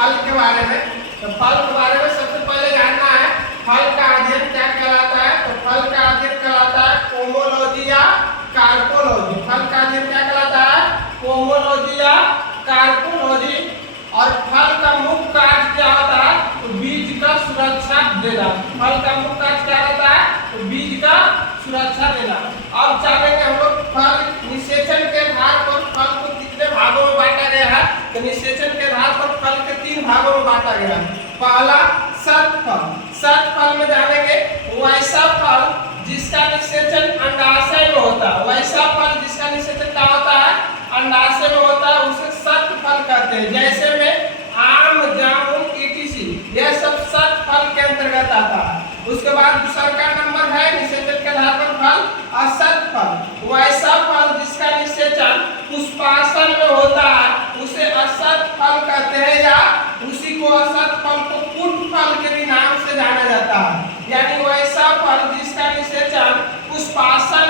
फल के बारे में। तो फल के बारे में सबसे पहले जानना है फल का अध्ययन क्या कहलाता है। तो फल का अध्ययन कहलाता है पोमोलॉजी या कार्पोलॉजी। फल का अध्ययन क्या कहलाता है? पोमोलॉजी या कार्पोलॉजी। और फल का मुख्य कार्य क्या होता है? तो बीज का सुरक्षा देना। फल का मुख्य कार्य क्या रहता है? तो बीज का सुरक्षा देना। अब जानेंगे हम लोग फल निषेचन के आधार पर फल को कितने भागों में बांटा गया है। तो निषेचन के आधार पर फल के 3 भागों में बांटा गया है। पहला सत फल। सत फल में जानेंगे वैसा फल जिसका निषेचन अंडाशय में होता है। वैसा फल जिसका निषेचन क्या होता है? अंडाशय में होता है, उसे सत फल कहते हैं। जैसे में आम, जामुन, ईटीसी, यह सब सत फल के अंतर्गत आता है। उसके बाद दूसरा का नंबर है निषेचन के आधार पर फल असत फल। वैसा फल जिसका निषेचन पुष्पासन में होता है उसे असत फल कहते हैं, या उसी को असत फल को पुष्प फल के भी नाम से जाना जाता है। यानी वैसा फल जिसका निषेचन पुष्पासन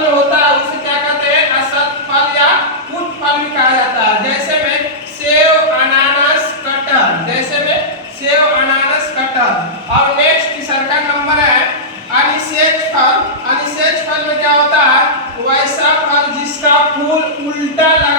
में होता है उसे क्या कहते हैं? असत फल या पुष्प फल भी कहा जाता है। जैसे में सेव, अनानास, कटहल। जैसे में सेव, अनानास, कटहल। और नेक्स्ट तीसरा का नंबर है अनिषेच फल। अनिषेच फल में क्या होता है? वैसा फल जिसका फूल उल्टा लगा